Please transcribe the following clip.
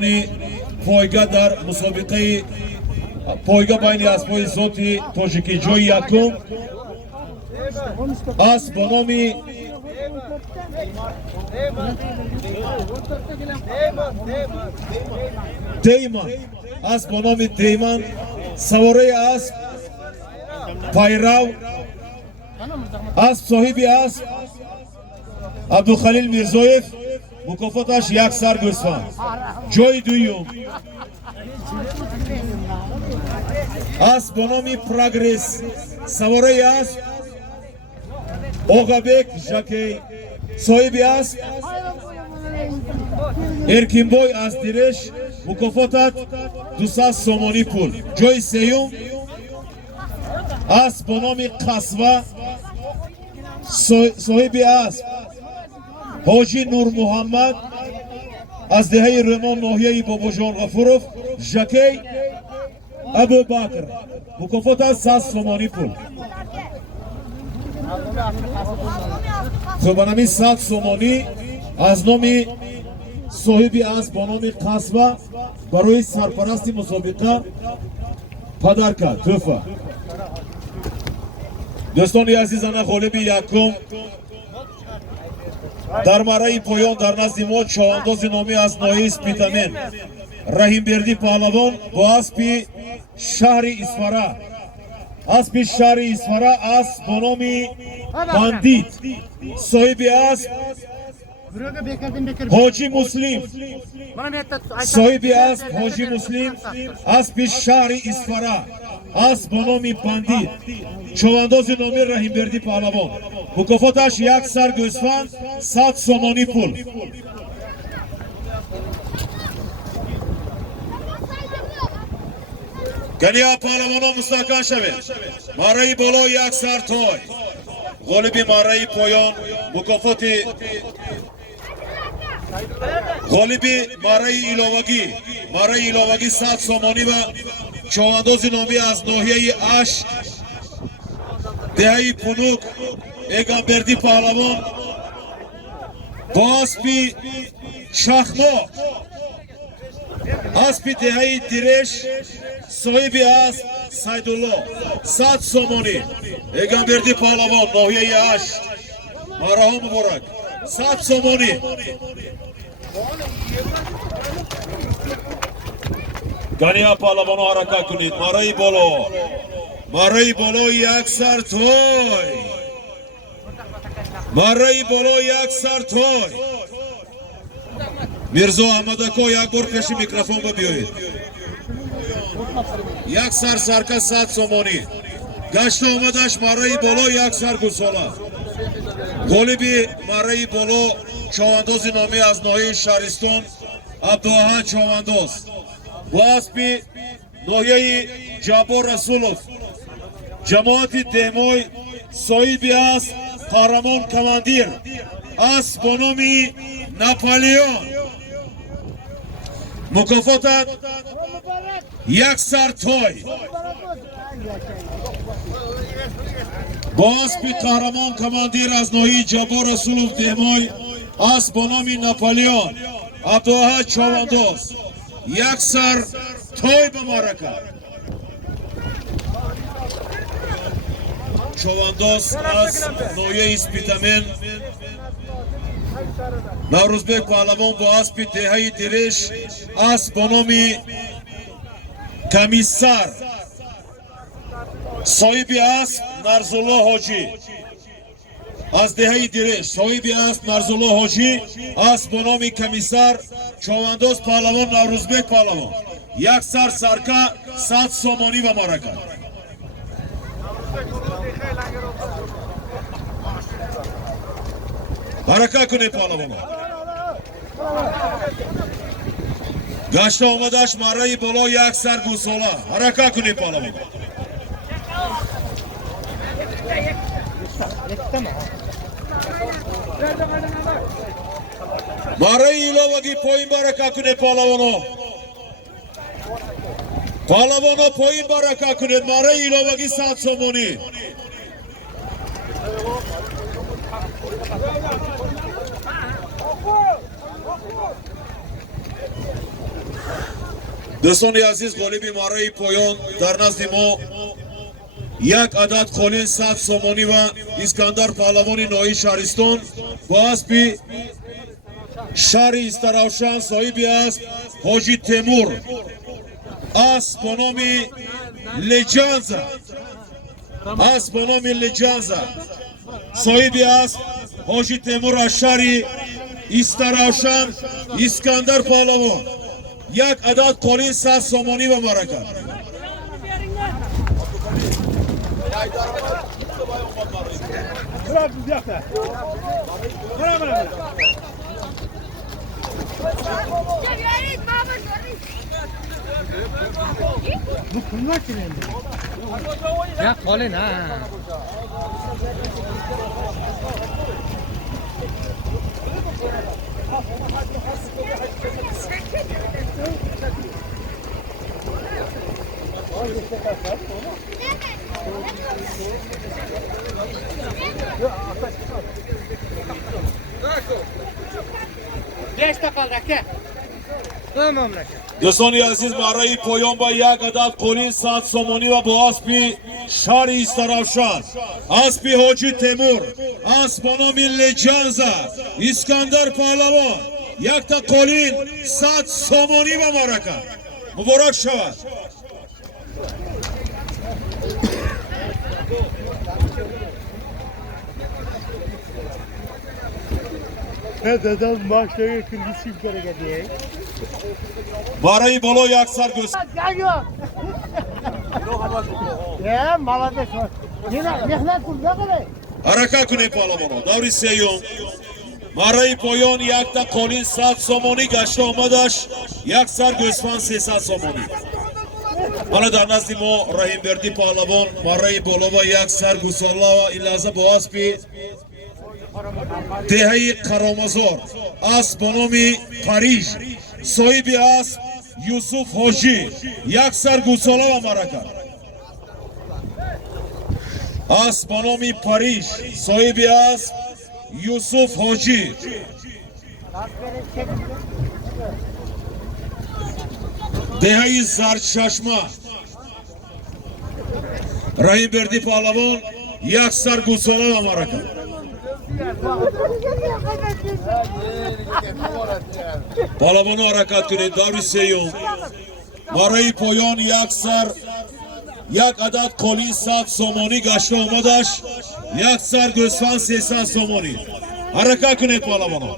پایانی پایگاه در مسابقه پایگاه بین اسبای ذاتی تاجیکی جای یکم اسب با نام دیمان اسب با نام دیمان سواره اسب پیرو اسب صاحبی اسب عبدالخلیل میرزایف مکافاتش یک سر گوسفند جای دوم اسب با نام پروگرس سواره اسب آقابک ژاکی صاحبی اسب ارکینبوی از دیرش مکافاتت 200 سومانی پول جای سیوم اسب با نام قصوه صاحبی اسب حاجی نور محمد از دهه رمان ناحیه بابا جان غفورов ژاکی ابو بکر مکافات از 100 سومانی پول خب نمی 100 سومانی از نام صاحبی اسب با نام قصوه برای سرپرستی مسابقه پدر کرد توفه دوستان عزیزان غالب یکم در مرحله پایان در نزد ما چوانداز نامی از ناحیه اسپیتامین رحیمبردی پهلوان با اسب شهر اسفره اسب شهر اسفره اسب با نام بندیت صاحب اسب حاجی مسلم صاحب اسب حاجی مسلم اسب شهر اسفره اسب با نام بندیت چوانداز نامی رحیمبردی پهلوان مکافاتش یک سر گوسفند 100 سومانی پول گنیا پهلوانا مستحکم شوید مرحله بالا یک سر تای غالب مرحله پایان مکافات غالب مرحله ایلاوگی 100 سومانی و چوانداز نامی از ناحیه اش دهه پنوک ایگانبردی پهلوان با اسب شخما اسب دهه دیرش صاحب اسب سیدالله 100 سومانی ایگانبردی پهلوان ناحیه اش مرحله مبارک 100 سومانی گنیا پهلوانا حرکت کنید مرحله بالا یک سر تای مرحله بالا یک سر تای میرزا احمدکو یک بار پیش میکروفون بیایید یک سر سرکه 100 سومانی گشت آمدش مرحله بالا یک سر گوساله غالب مرحله بالا چوانداز نامی از ناحیه شهرستان عبدالحق چوانداز با اسب ناحیه جبار رسولов جماعت دهمای صاحب است قهرمان کماندیر اسب با نام ناپلیون مکافاتت یک سر تای با اسب قهرمان کماندیر از ناحیه جبار رسولов دهمای اسب با نام ناپلیون عبدالحق چوانداز یک سر تای به معرکه چوانداز از ناحیه اسپیتامین نوروزبک پهلوان با اسب دهه دیرش اسب با نام کمیسر صاحب اسب نرزالله حاجی از دهه دیرش صاحب اسب نرزالله حاجی اسب با نام کمیسر چوانداز پهلوان نوروزبک پهلوان یک سر سرکه 100 سومانی و معرکه حرکت کنید پهلوانا گشت آمدش مرحله بالا یک سر گوساله حرکت کنید پهلوانا مرحله ایلاوگی پایین حرکت کنید پهلوانا پایین حرکت کنید مرحله ایلاوگی 100 سومانی دوستان عزیز غالب مارای پایان در نزد ما یک عدد قولین 100 سومانی و اسکندر پهلوان نوئی شهرستان با اسب شهر استراوشان صاحب اسب حاجی تیمور اسب با نام لجانزا اسب با نام لجانزا صاحب اسب حاجی تیمور از شهر استراوشان اسکندر پهلوان یک عدد قولین 100 سومانی و مرکه. Ya calling ha. دوستان عزیز برای پایان با یک عدد قولین 100 سومانی و با اسب شهر استراوشان اسب حاجی تیمور اسب با نام لجانزا اسکندر پهلوان یک تا قولین 100 سومانی و مرکه مبارک شود. Dedem maaşları kırgısıyım kere geliyor. برای بالا یک سر گوش Geliyor. Ya maladeş var. Yine mehnet kur ne kadar? حرکت کنید پهلوانا دور سیوم برای پایان یک تا قولین 100 سومانی گشته آمدش یک سر گوسفند 300 سومانی. حالا در نزد ما رحیم بردی پهلوان برای بالا و یک سر گوساله و این لحظه با اسب دهه قرامزار اسب با نام پریش صاحب اسب یوسف حاجی یک سر گوساله و مرکه اسب با نام پریش صاحب اسب یوسف حاجی دهه زرد چشمه رحیم بردی پهلوان یک سر گوساله و مرکه پهلوانو حرکت کنید دور سیوم برای پایان یک سر یک عدد قولین 100 سومانی گشته آمدش یک سر گوسفند 300 سومانی حرکت کنید پهلوانو